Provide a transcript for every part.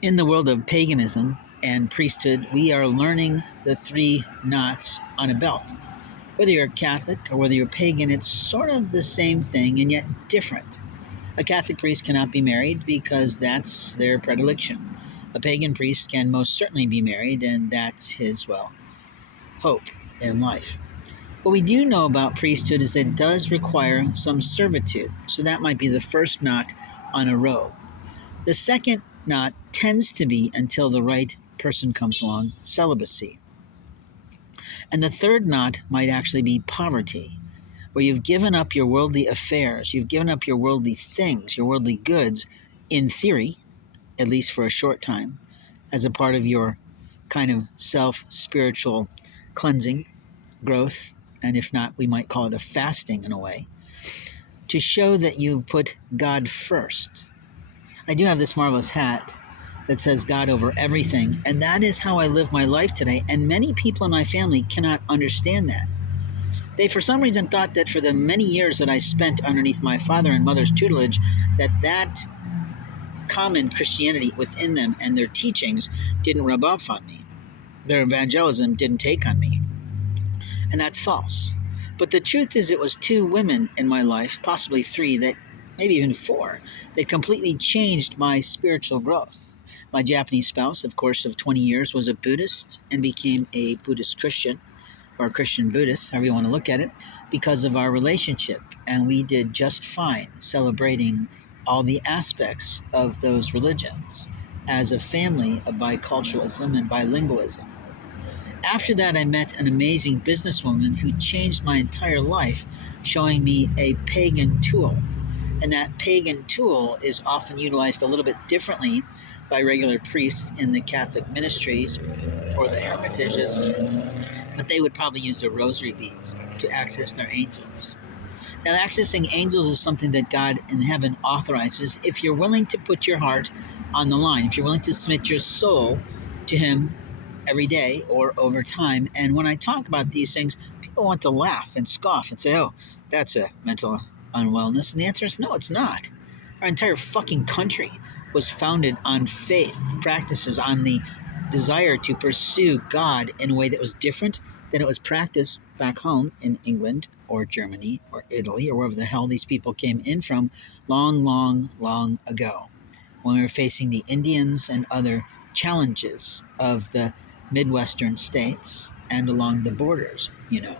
In the world of paganism and priesthood, we are learning the three knots on a belt. Whether you're Catholic or whether you're pagan, it's sort of the same thing and yet different. A Catholic priest cannot be married because that's their predilection. A pagan priest can most certainly be married, and that's his, well, hope in life. What we do know about priesthood is that it does require some servitude. So that might be the first knot on a robe. The second knot tends to be, until the right person comes along, celibacy. And the third knot might actually be poverty, where you've given up your worldly affairs, you've given up your worldly things, your worldly goods, in theory, at least for a short time, as a part of your kind of self-spiritual cleansing, growth, and if not, we might call it a fasting in a way, to show that you put God first. I do have this marvelous hat that says God over everything, and that is how I live my life today, and many people in my family cannot understand that. They, for some reason, thought that for the many years that I spent underneath my father and mother's tutelage, that common Christianity within them and their teachings didn't rub off on me. Their evangelism didn't take on me. And that's false. But the truth is, it was two women in my life, possibly three, that maybe even four, that completely changed my spiritual growth. My Japanese spouse, of course, of 20 years, was a Buddhist and became a Buddhist Christian, or Christian Buddhist, however you want to look at it, because of our relationship. And we did just fine celebrating all the aspects of those religions as a family of biculturalism and bilingualism. After that, I met an amazing businesswoman who changed my entire life, showing me a pagan tool. And that pagan tool is often utilized a little bit differently by regular priests in the Catholic ministries or the hermitages, but they would probably use their rosary beads to access their angels. Now, accessing angels is something that God in heaven authorizes if you're willing to put your heart on the line, if you're willing to submit your soul to Him every day or over time. And when I talk about these things, people want to laugh and scoff and say, oh, that's a mental unwellness. And the answer is no, it's not. Our entire fucking country was founded on faith practices, on the desire to pursue God in a way that was different than it was practiced back home in England or Germany or Italy or wherever the hell these people came in from long, long, long ago, when we were facing the Indians and other challenges of the Midwestern states and along the borders, you know.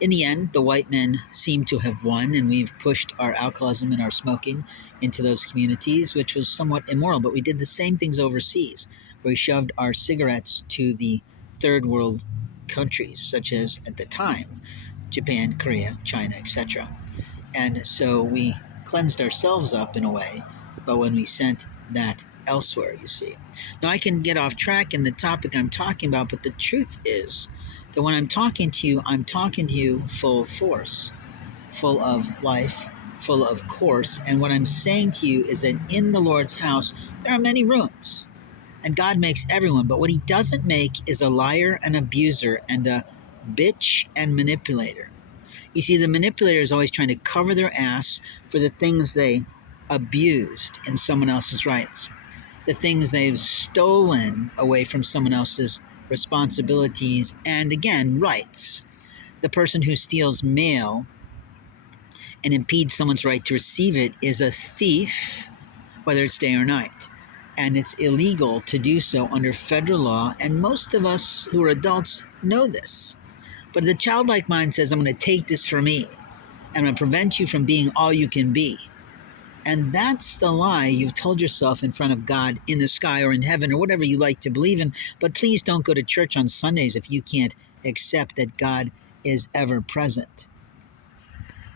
In the end, the white men seem to have won, and we've pushed our alcoholism and our smoking into those communities, which was somewhat immoral. But we did the same things overseas, where we shoved our cigarettes to the third world countries, such as, at the time, Japan, Korea, China, etc. And so we cleansed ourselves up in a way, but when we sent that elsewhere, you see. Now, I can get off track in the topic I'm talking about, but the truth is that when I'm talking to you full force, full of life, full of course. And what I'm saying to you is that in the Lord's house, there are many rooms. And God makes everyone. But what He doesn't make is a liar, an abuser, and a bitch and manipulator. You see, the manipulator is always trying to cover their ass for the things they abused in someone else's rights, the things they've stolen away from someone else's responsibilities and, again, rights. The person who steals mail and impedes someone's right to receive it is a thief, whether it's day or night. And it's illegal to do so under federal law, and most of us who are adults know this. But the childlike mind says, I'm going to take this for me. I'm going to prevent you from being all you can be. And that's the lie you've told yourself in front of God in the sky or in heaven or whatever you like to believe in. But please don't go to church on Sundays if you can't accept that God is ever present.